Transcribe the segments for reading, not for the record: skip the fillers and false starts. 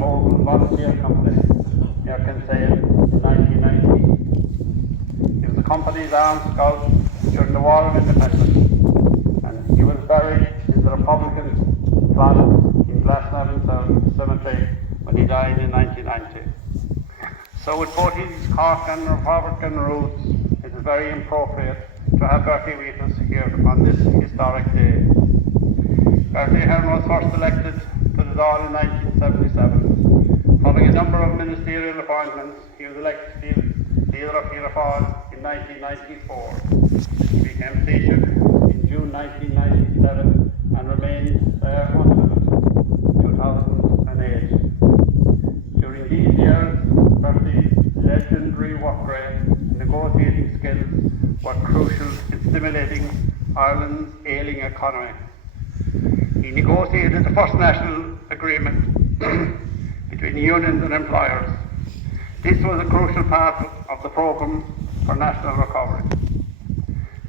mobile volunteer company near Kinsale in 1990. He was the company's armed scout during the War of Independence, and he was buried in the Republican plot in Glasnevin Cemetery when he died in 1990. So with both his Cork and Republican roots, it is very appropriate to have Bertie with us here on this historic day. Bertie Ahern was first elected to the Dáil in 1977. Following a number of ministerial appointments, he was elected leader of Fianna Fáil in 1994. He became Taoiseach in June 1997 and remained there until 2008. During these years, Bertie's legendary work rate and negotiating skills were crucial in stimulating Ireland's ailing economy. He negotiated the first national agreement between unions and employers. This was a crucial part of the programme for national recovery.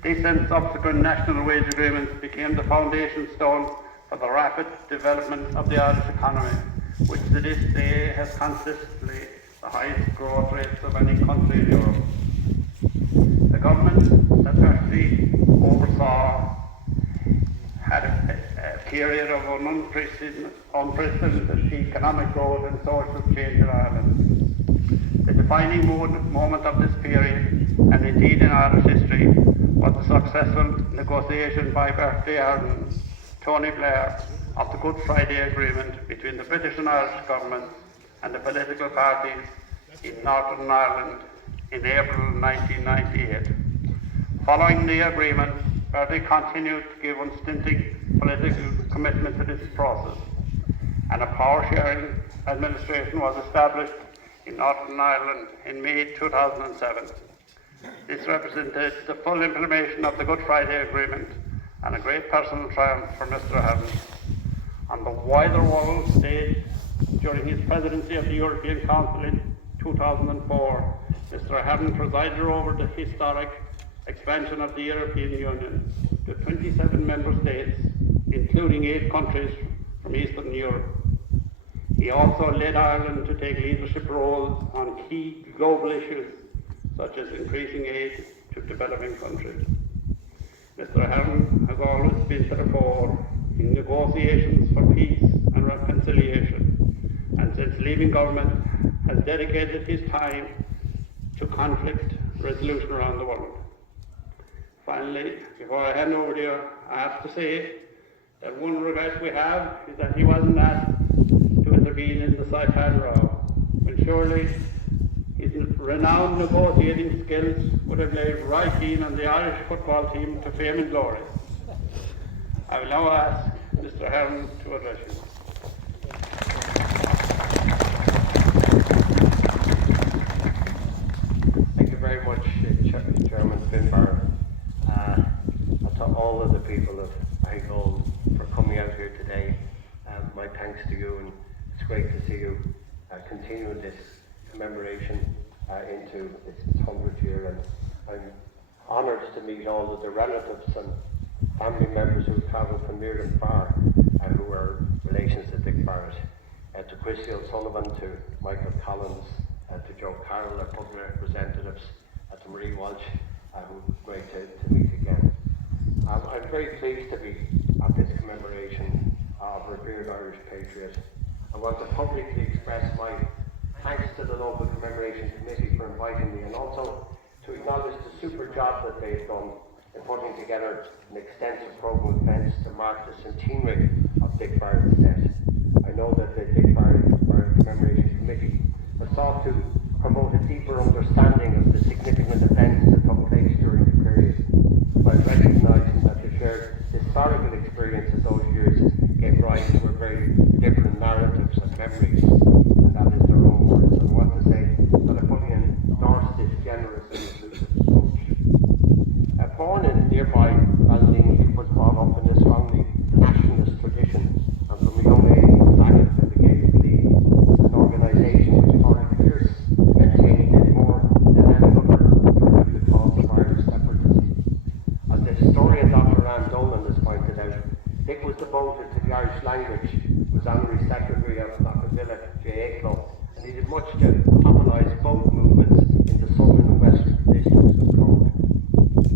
This and subsequent national wage agreements became the foundation stone for the rapid development of the Irish economy, which to this day has consistently the highest growth rates of any country in Europe. The government that Bertie oversaw had a period of unprecedented economic growth and social change in Ireland. The defining moment of this period, and indeed in Irish history, was the successful negotiation by Bertie Ahern and Tony Blair of the Good Friday Agreement between the British and Irish governments and the political parties in Northern Ireland in April 1998. Following the agreement, Bertie continued to give unstinting political commitment to this process, and a power-sharing administration was established in Northern Ireland in May 2007. This represented the full implementation of the Good Friday Agreement and a great personal triumph for Mr. Ahern. On the wider world stage, during his presidency of the European Council in 2004, Mr. Ahern presided over the historic expansion of the European Union to 27 member states, including 8 countries from Eastern Europe. He also led Ireland to take leadership roles on key global issues, such as increasing aid to developing countries. Mr. Ahern has always been to the fore in negotiations for peace and reconciliation, and since leaving government has dedicated his time to conflict resolution around the world. Finally, before I hand over to you, I have to say that one regret we have is that he wasn't asked to intervene in the Saipan row, when surely his renowned negotiating skills would have laid right in on the Irish football team to fame and glory. I will now ask Mr. Ahern to address you. Thank you very much, Chairman Dick Barrett. And to all of the people of Ahiohill for coming out here today. My thanks to you, and it's great to see you continuing this commemoration into its 100th year, and I'm honoured to meet all of the relatives and family members who have travelled from near and far and who are relations to Dick Barrett, to Christy O'Sullivan, to Michael Collins, to Joe Carroll, our public representatives, to Marie Walsh, who great to meet again. I'm very pleased to be at this commemoration of a revered Irish patriot. I want to publicly express my thanks to the local commemoration committee for inviting me, and also to acknowledge the super job that they've done in putting together an extensive programme of events to mark the centenary of Dick Barrett's death. I know that the Dick Barrett Commemoration Committee has sought to promote a deeper understanding of the significant events that took place during the period, by recognising that the shared historical experience of those years gave rise to a very different narratives and memories, and that is their own words. And I want to say that I fully endorse this generous and inclusive approach. Born in nearby Ballineen, he was brought up in a strongly nationalist tradition, and from a young age he was active in the Gaelic League, an organisation which Corey Pearce maintained did more than any other to the cause of Irish separatism. As the historian Dr. Anne Dolan has pointed out, Dick was devoted to the Irish language, was honorary secretary of Knockavilla much to homolise both movements in the southern and western districts of Cork.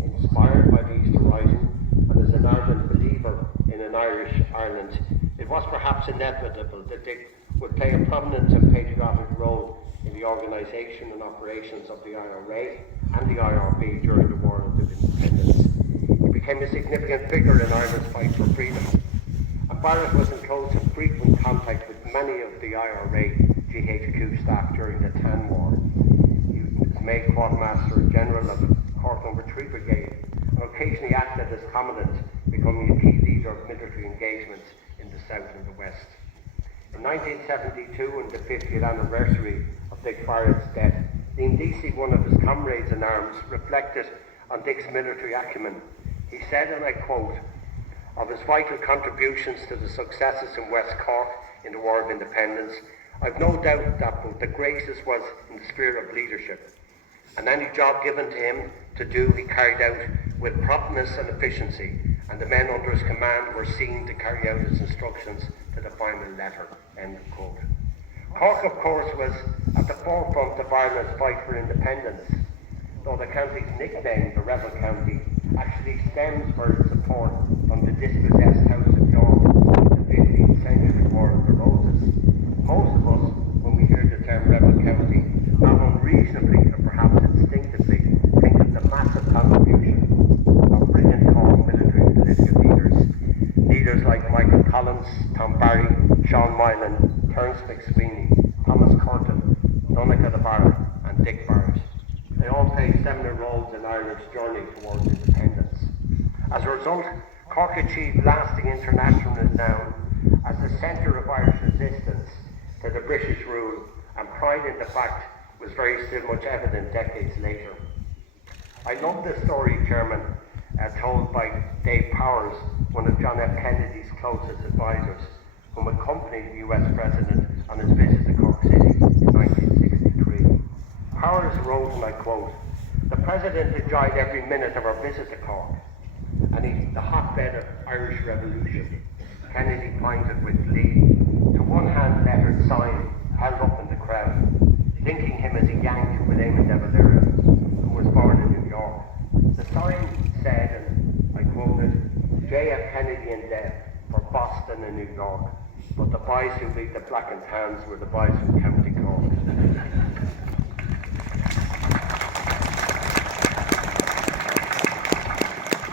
Inspired by the Easter Rising, and as an ardent believer in an Irish Ireland, it was perhaps inevitable that Dick would play a prominent and patriotic role in the organisation and operations of the IRA and the IRB during the War of Independence. He became a significant figure in Ireland's fight for freedom, and Barrett was in close and frequent contact with many of the IRA GHQ staff during the Tan War. He was made Quartermaster General of Cork No. 3 Brigade and occasionally acted as Commandant, becoming a key leader of military engagements in the south and the west. In 1972, and the 50th anniversary of Dick Barrett's death, Dean Deasy, one of his comrades in arms, reflected on Dick's military acumen. He said, and I quote, "Of his vital contributions to the successes in West Cork in the War of Independence, I've no doubt that both the greatest was in the sphere of leadership, and any job given to him to do he carried out with promptness and efficiency, and the men under his command were seen to carry out his instructions to the final letter." End quote. Cork, of course, was at the forefront of Ireland's fight for independence, though the county's nickname, the Rebel County, actually stems for its support from the dispossessed House of York in the 15th century War of the Roses. Most of us, when we hear the term Rebel County, not unreasonably or perhaps instinctively think of the massive contribution of brilliant Cork military and political leaders like Michael Collins, Tom Barry, Sean Moylan, Terence McSweeney, Thomas Curtin, Donnacha de Barra and Dick Barrett. They all played seminal roles in Ireland's journey towards independence. As a result, Cork achieved lasting international renown as the centre of Irish resistance to the British rule, and pride in the fact was still much evident decades later. I love the story, Chairman, told by Dave Powers, one of John F. Kennedy's closest advisors, whom accompanied the US President on his visit to Cork City in 1963. Powers wrote, and I quote, "The President enjoyed every minute of our visit to Cork, and he's the hotbed of Irish Revolution." Kennedy pointed with glee to one hand-lettered sign held up in the crowd, linking him as a Yank with Eamon de Valera, who was born in New York. The sign said, and I quoted, "J.F. Kennedy and death for Boston and New York, but the boys who beat the Black and Tans were the boys from County Cork."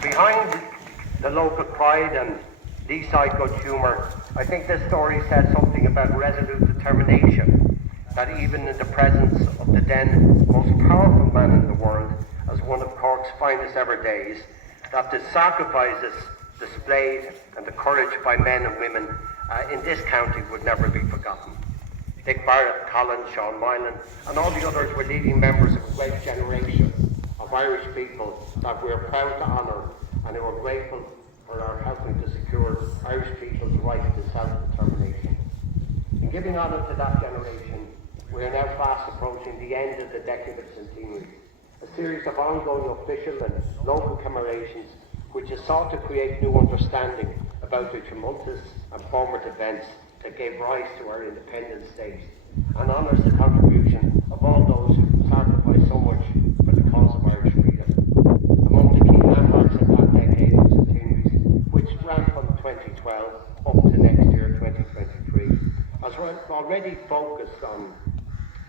Behind the local pride and Leaside good humour, I think this story says something about resolute determination, that even in the presence of the then most powerful man in the world, as one of Cork's finest ever days, that the sacrifices displayed and the courage by men and women in this county would never be forgotten. Dick Barrett, Collins, Sean Moylan and all the others were leading members of a great generation of Irish people that we are proud to honour, and who are grateful for our helping to secure Irish people's right to self-determination. In giving honour to that generation, we are now fast approaching the end of the decade of Centenary, a series of ongoing official and local commemorations which has sought to create new understanding about the tumultuous and formative events that gave rise to our independent state, and honours the contribution of all those who sacrificed so much for the cause of Irish freedom. Among the key landmarks of that decade was Centenary, which ran from 2012 up to next year, 2023, as we're already focused on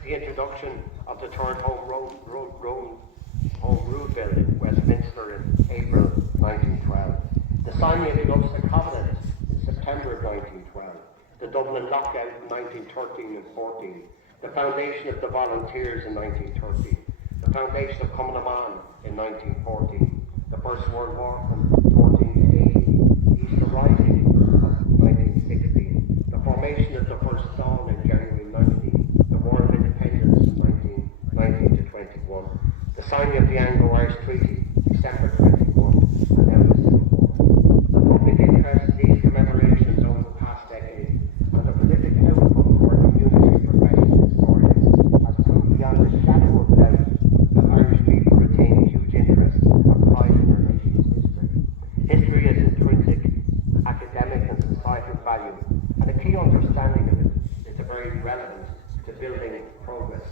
the introduction of the third Home Rule Bill in Westminster in April 1912, the signing of the Ulster Covenant in September 1912, the Dublin Lockout in 1913 and 14, the foundation of the Volunteers in 1913, the foundation of Cumanaman in 1914, the First World War from 14 to 18, Easter Rising of 1916, the formation of the First Dáil in January 19, the War of Independence from 1919 to 21, the signing of the Anglo-Irish Treaty, December 21, and now the Civil War. The public interest in these commemorations over the past decade and the prolific output of our community of professional historians has proved beyond a shadow of doubt that Irish people retain huge interest and pride in our nation's history. History is intrinsic academic and societal value, and a key understanding of it is very relevant to building progress.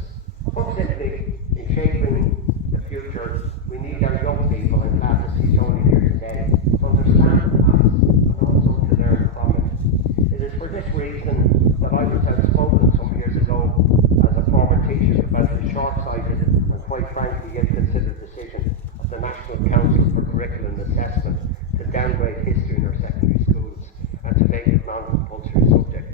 Put simply, in shaping the future, we need our young people, and glad to see Tony here today, to understand the past and also to learn from it. It is for this reason that I was outspoken some years ago as a former teacher about the short-sighted and quite frankly ill-considered decision of the National Council for Curriculum Assessment to downgrade history in our secondary schools and to make it non-compulsory subject.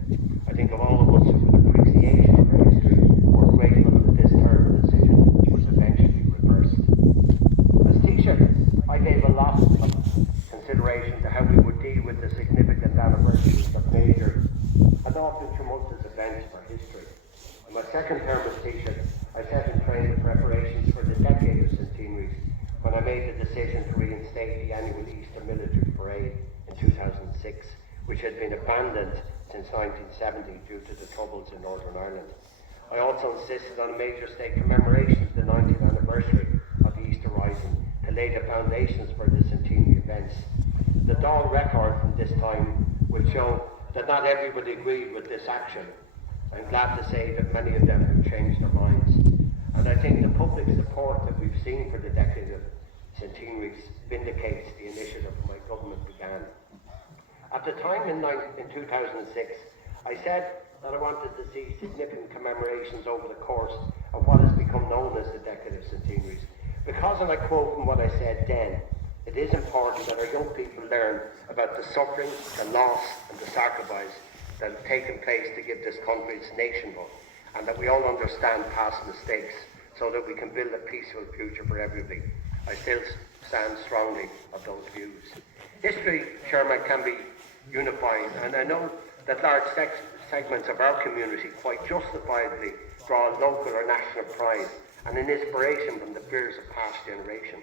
I think of all of us who with appreciation for history were grateful that this terrible decision was eventually reversed. As Taoiseach, I gave a lot of consideration to how we would deal with the significant anniversaries of major and often tumultuous events for history. In my second term as Taoiseach, I set in train the preparations for the decade of centenaries when I made the decision to reinstate the annual Easter Military Parade in 2006, which had been abandoned since 1970 due to the troubles in Northern Ireland. I also insisted on a major state commemoration of the 90th anniversary of the Easter Rising to lay the foundations for the centenary events. The Dáil record from this time will show that not everybody agreed with this action. I'm glad to say that many of them have changed their minds. And I think the public support that we've seen for the decade of centenaries vindicates the initiative my government began. At the time in 2006, I said that I wanted to see significant commemorations over the course of what has become known as the decade of centenaries. Because, and I quote from what I said then, it is important that our young people learn about the suffering, the loss and the sacrifice that have taken place to give this country its nationhood, and that we all understand past mistakes so that we can build a peaceful future for everybody. I still stand strongly of those views. History, Chairman, can be unifying, and I know that large segments of our community quite justifiably draw local or national pride and an inspiration from the fears of past generations,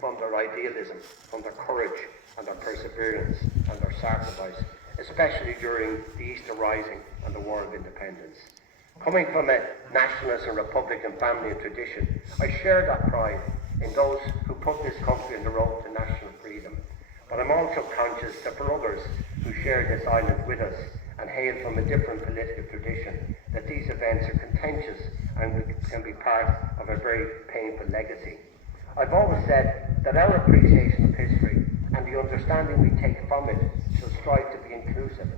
from their idealism, from their courage and their perseverance and their sacrifice, especially during the Easter Rising and the War of Independence. Coming from a nationalist and republican family and tradition, I share that pride in those who put this country on the road to national freedom. But I'm also conscious that for others who share this island with us and hail from a different political tradition, that these events are contentious and can be part of a very painful legacy. I've always said that our appreciation of history and the understanding we take from it should strive to be inclusive.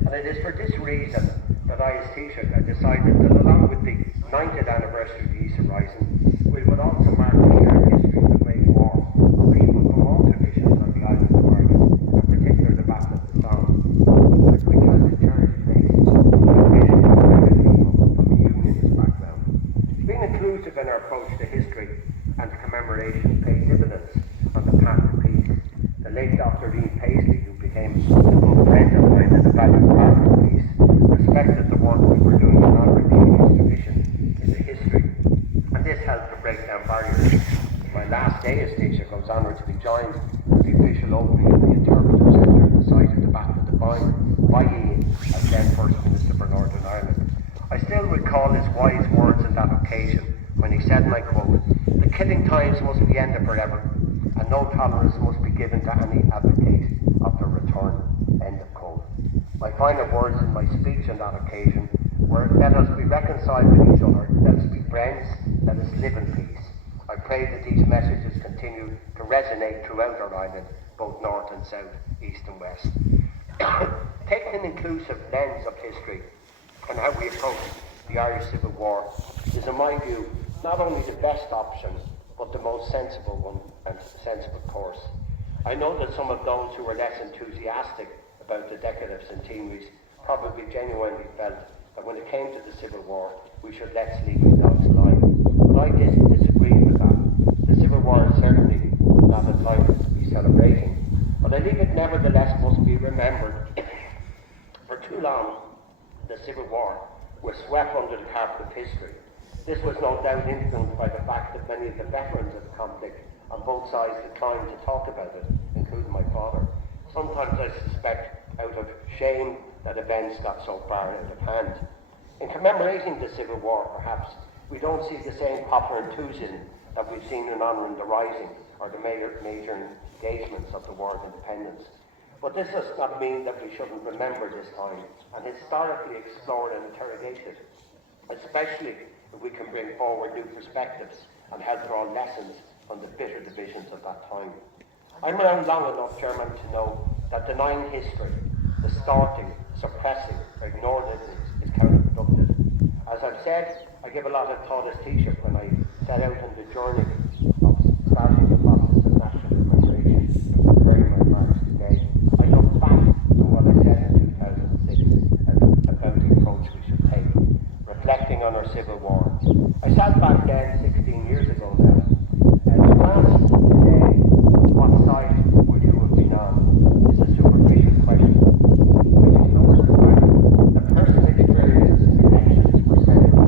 And it is for this reason that I, as Taoiseach, I decided that along with the 90th anniversary of the Easter Rising, we would also mark the shared history of the Great War of people from all traditions on the island of Ireland, in particular the Battle of the Somme, which has the church place located many people from the Unionist background. Being inclusive in our approach to history and commemoration paid dividends on the path to peace. The late Dr. Ian Paisley, who became a good friend of mine and a valued partner of peace, respected the work we were doing in honouring the Unionist tradition in the history, and this helped to break down barriers. My last day as Taoiseach, I was honoured to be joined at the official opening of the Interpretive Centre at the site of the Battle of the Boyne by Ian as then First Minister for Northern Ireland. I still recall his wise words on that occasion when he said, and I quote, "The killing times must be ended forever, and no tolerance must be given to any advocate of their return." End of quote. My final words in my speech on that occasion were, "Let us be reconciled with each other, let us be friends, let us live in peace." I pray that these messages continue to resonate throughout our island, both north and south, east and west. Taking an inclusive lens of history and how we approach the Irish Civil War is, in my view, not only the best option, but the most sensible one and sensible course. I know that some of those who were less enthusiastic about the decade of centenaries probably genuinely felt that when it came to the Civil War, we should let sleeping dogs lie. But I disagree with that. The Civil War is certainly not a time to be celebrating, but I think it nevertheless must be remembered. For too long, the Civil War was swept under the carpet of history. This was no doubt influenced by the fact that many of the veterans of the conflict on both sides declined to talk about it, including my father. Sometimes I suspect out of shame that events got so far out of hand. In commemorating the Civil War, perhaps, we don't see the same popular enthusiasm that we've seen in honouring the Rising or the major engagements of the War of Independence. But this does not mean that we shouldn't remember this time and historically explore and interrogate it. especially if we can bring forward new perspectives and help draw lessons from the bitter divisions of that time. I'm around long enough, Chairman, to know that denying history, distorting, suppressing, or ignoring it is counterproductive. As I've said, I give a lot of thought as Taoiseach when I set out on the journey of starting the process of national commemoration and preparing my remarks today. I look back on what I said in 2006 about the approach we should take, reflecting on our civil war. I sat back then 16 years ago now, and to ask today what side would you have been on is a superficial question, which ignores the fact that personal experiences in elections were central.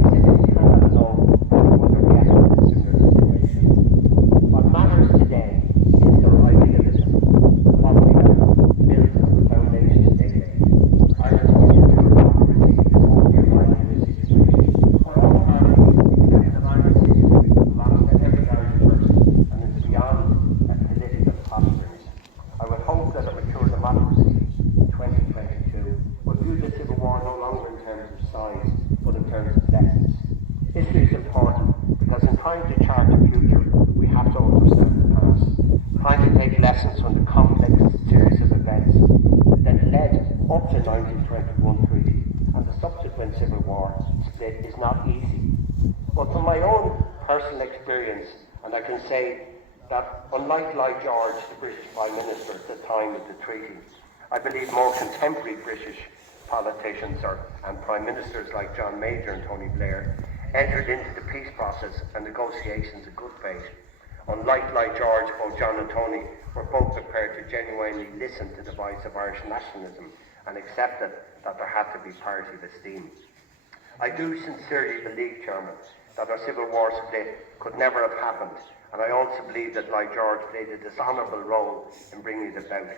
We simply cannot know what the reaction is in their situation. What matters today is their idealism, what we have built on the foundations they laid. Ireland's future democracy is what we are finding in this situation. For all parties, except that Irish history belongs to every Irish person and is beyond political posturings. I would hope that a mature democracy in 2022 will view the Civil War no longer in terms of size, but in terms of lessons. History is important because in trying to chart the future, we have to understand the past, trying to take lessons from the complex series of events that led up to 1921 treaty and the subsequent Civil War split is not easy. But from my own personal experience, and I can say that unlike Lloyd George, the British Prime Minister at the time of the treaty, I believe more contemporary British politicians and Prime Ministers like John Major and Tony Blair entered into the peace process and negotiations in good faith. Unlike Lloyd George, both John and Tony were both prepared to genuinely listen to the voice of Irish nationalism and accepted that there had to be parity of esteem. I do sincerely believe, Chairman, that our Civil War split could never have happened, and I also believe that Lloyd George played a dishonourable role in bringing it about.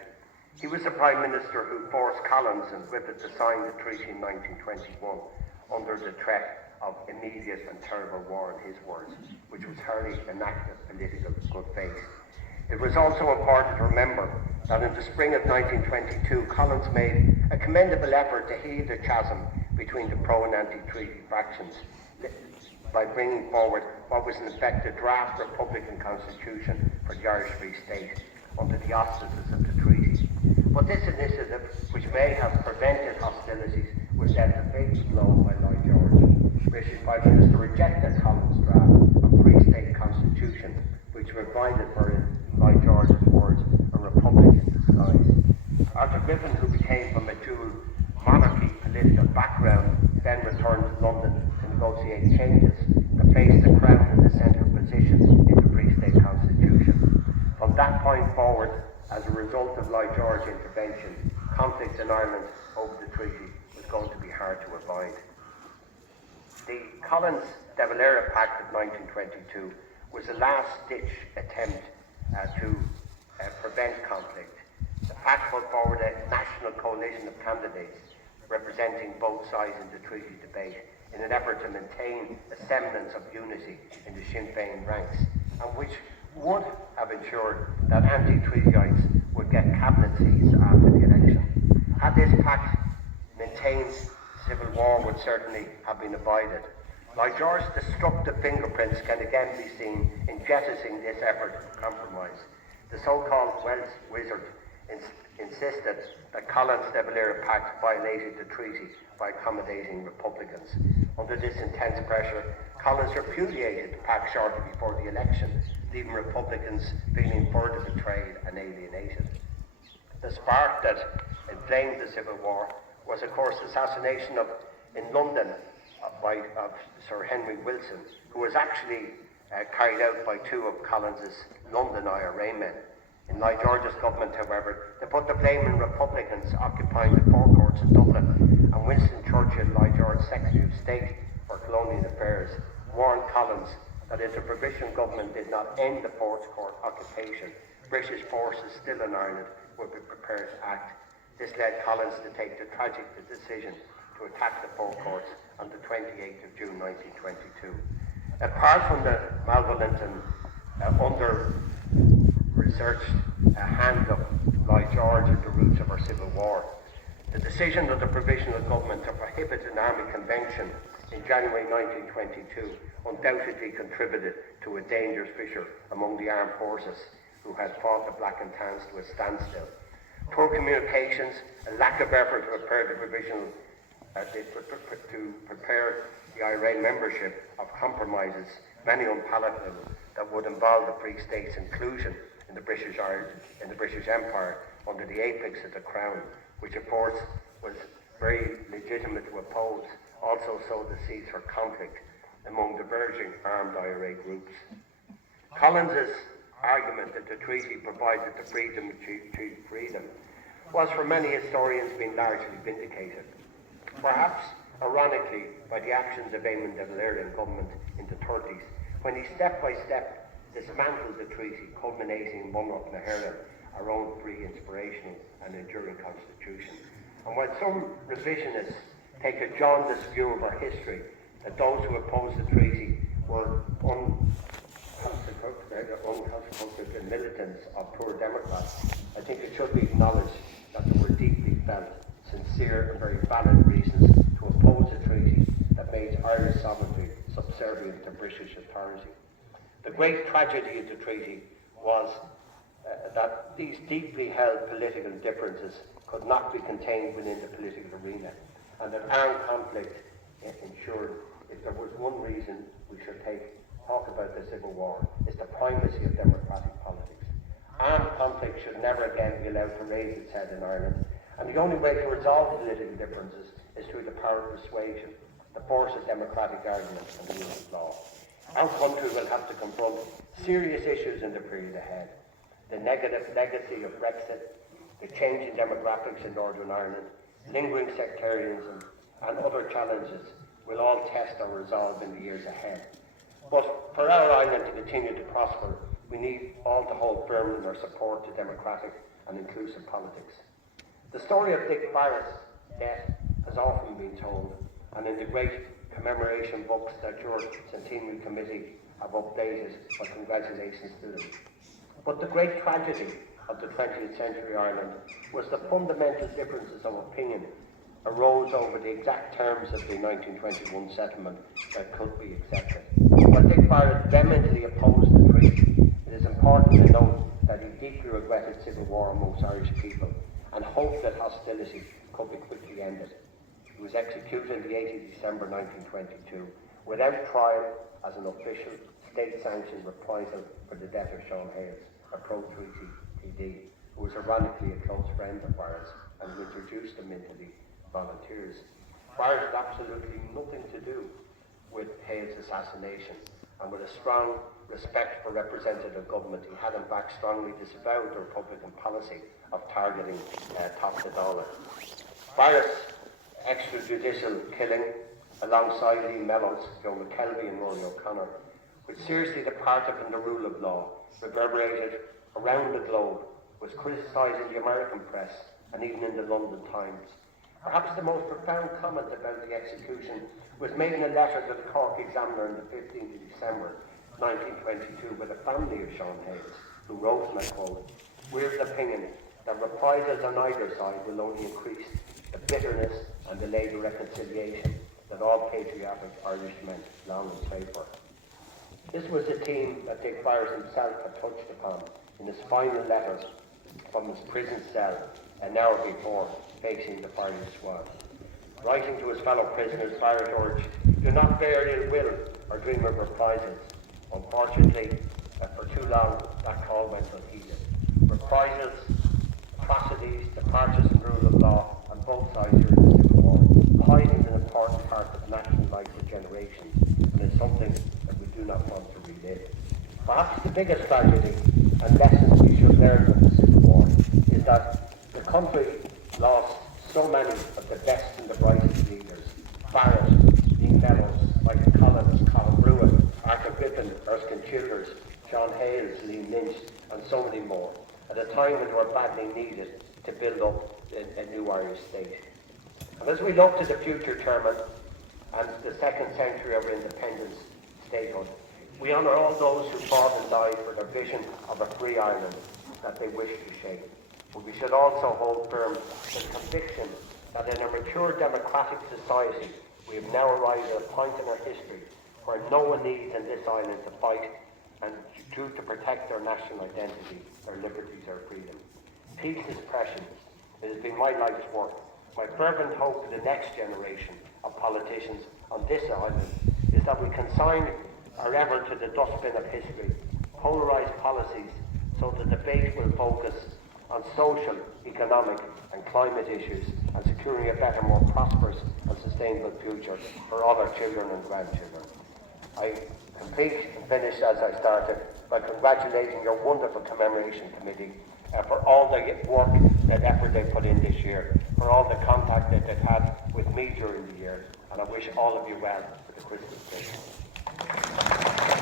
He was the Prime Minister who forced Collins and Griffith to sign the treaty in 1921 under the threat of immediate and terrible war, in his words, which was hardly an act of political good faith. It was also important to remember that in the spring of 1922, Collins made a commendable effort to heal the chasm between the pro and anti-treaty factions by bringing forward what was in effect a draft Republican constitution for the Irish Free State under the auspices of the treaty. But this initiative, which may have prevented hostilities, was dealt a fatal blow by Lloyd George. British Prime Minister rejected Collins' draft of Free State Constitution, which provided for, in Lloyd George's words, a republic in disguise. Arthur Griffin, who became from a dual monarchy political background, then returned to London to negotiate changes to place the Crown in the central position in the Free State Constitution. From that point forward, as a result of Lloyd George's intervention, conflict in Ireland over the treaty was going to be hard to avoid. The Collins-De Valera Pact of 1922 was a last-ditch attempt to prevent conflict. The pact put forward a national coalition of candidates representing both sides in the treaty debate in an effort to maintain a semblance of unity in the Sinn Féin ranks, and which would have ensured that anti-treatyites would get cabinet seats after the election. Had this pact maintained, civil war would certainly have been avoided. Lloyd George's destructive fingerprints can again be seen in jettisoning this effort to compromise. The so-called Welsh wizard insisted that Collins-De Valera Pact violated the treaty by accommodating Republicans. Under this intense pressure, Collins repudiated the pact shortly before the election, leaving Republicans feeling further betrayed and alienated. The spark that inflamed the Civil War was, of course, the assassination in London of Sir Henry Wilson, who was actually carried out by two of Collins's London IRA men. In Lloyd George's government, however, they put the blame on Republicans occupying the forecourts in Dublin, and Winston Churchill, Lloyd George's Secretary of State for Colonial Affairs, warned Collins that if the provisional government did not end the forecourt occupation, British forces still in Ireland would be prepared to act. This led Collins to take the tragic decision to attack the forecourts on the 28th of June 1922. Apart from the malevolent and under-researched hand of Lloyd George at the roots of our Civil War, the decision of the provisional government to prohibited army convention in January 1922 undoubtedly contributed to a dangerous fissure among the armed forces who had fought the Black and Tans to a standstill. Poor communications, a lack of effort to prepare the IRA membership of compromises, many unpalatable, that would involve the Free States' inclusion in the British Empire under the apex of the Crown, which of course was very legitimate to oppose, also sowed the seeds for conflict among diverging armed IRA groups. Collins's argument that the treaty provided the freedom to choose freedom was for many historians being largely vindicated. Perhaps ironically by the actions of Eamon de Valera's government in the 30s, when he step by step dismantled the treaty, culminating in one of our own free, inspirational and enduring constitution. And while some revisionists take a jaundiced view of our history, that those who opposed the treaty were unconstitutional militants of poor Democrats, I think it should be acknowledged that there were deeply felt, sincere and very valid reasons to oppose a treaty that made Irish sovereignty subservient to British authority. The great tragedy of the treaty was that these deeply held political differences could not be contained within the political arena, and that armed conflict ensured, if there was one reason we should talk about the Civil War, is the primacy of democratic politics. Armed conflict should never again be allowed to raise its head in Ireland, and the only way to resolve political differences is through the power of persuasion, the force of democratic argument and the rule of law. Our country will have to confront serious issues in the period ahead. The negative legacy of Brexit, the changing demographics in Northern Ireland, lingering sectarianism and other challenges will all test our resolve in the years ahead. But for our island to continue to prosper, we need all to hold firm in our support to democratic and inclusive politics. The story of Dick Barrett's death has often been told, and in the great commemoration books that your Centenary Committee have updated, but congratulations to them. But the great tragedy of the 20th century Ireland was the fundamental differences of opinion arose over the exact terms of the 1921 settlement that could be accepted. While Dick Barrett vehemently opposed the treaty, it is important to note that he deeply regretted civil war amongst Irish people and hoped that hostility could be quickly ended. He was executed the 8th of December 1922 without trial as an official state-sanctioned reprisal for the death of Sean Hales, a pro-treaty TD, who was ironically a close friend of Barrett's and who introduced him into the volunteers. Barrett had absolutely nothing to do with Hales' assassination, and with a strong respect for representative government, he had in fact strongly disavowed the Republican policy of targeting top the dollar. Barrett's extrajudicial killing, alongside Lee Mellows, Joe McKelvey and Rory O'Connor, which seriously departed from the rule of law, reverberated around the globe, was criticised in the American press and even in the London Times. Perhaps the most profound comment about the execution was made in a letter to the Cork Examiner on the 15th of December 1922 by the family of Sean Hales, who wrote, and I quote, "We're of the opinion that reprisals on either side will only increase the bitterness and delay the reconciliation that all patriotic Irishmen long and pray for." This was a theme that Dick Barrett himself had touched upon in his final letters from his prison cell an hour before facing the firing squad. Writing to his fellow prisoners, Barrett urged, "Do not bear ill will or dream of reprisals." Unfortunately, for too long, that call went unheeded. Reprisals, atrocities, departures from the rule of law on both sides during the Civil War, hiding an important part of national life for generations, and is something that we do not want to relive. Perhaps the biggest tragedy and lessons we should learn from the Civil War is that the country lost so many of the best and the brightest leaders: Barrett, Lee Mellows, Michael Collins, Colin Bruin, Arthur Griffin, Erskine Childers, Sean Hales, Lee Lynch, and so many more, at a time when they were badly needed to build up a new Irish state. And as we look to the future, Chairman, and the second century of our independence statehood, we honour all those who fought and died for their vision of a free Ireland that they wish to shape. But we should also hold firm the conviction that in a mature democratic society we have now arrived at a point in our history where no one needs in this island to fight and to protect their national identity, their liberties, their freedom. Peace is precious. It has been my life's work. My fervent hope for the next generation of politicians on this island is that we consign our effort to the dustbin of history, polarised policies, so the debate will focus on social, economic and climate issues and securing a better, more prosperous and sustainable future for all our children and grandchildren. I complete and finish as I started by congratulating your wonderful commemoration committee for all the work and effort they put in this year, for all the contact that they've had with me during the year, and I wish all of you well for the Christmas break.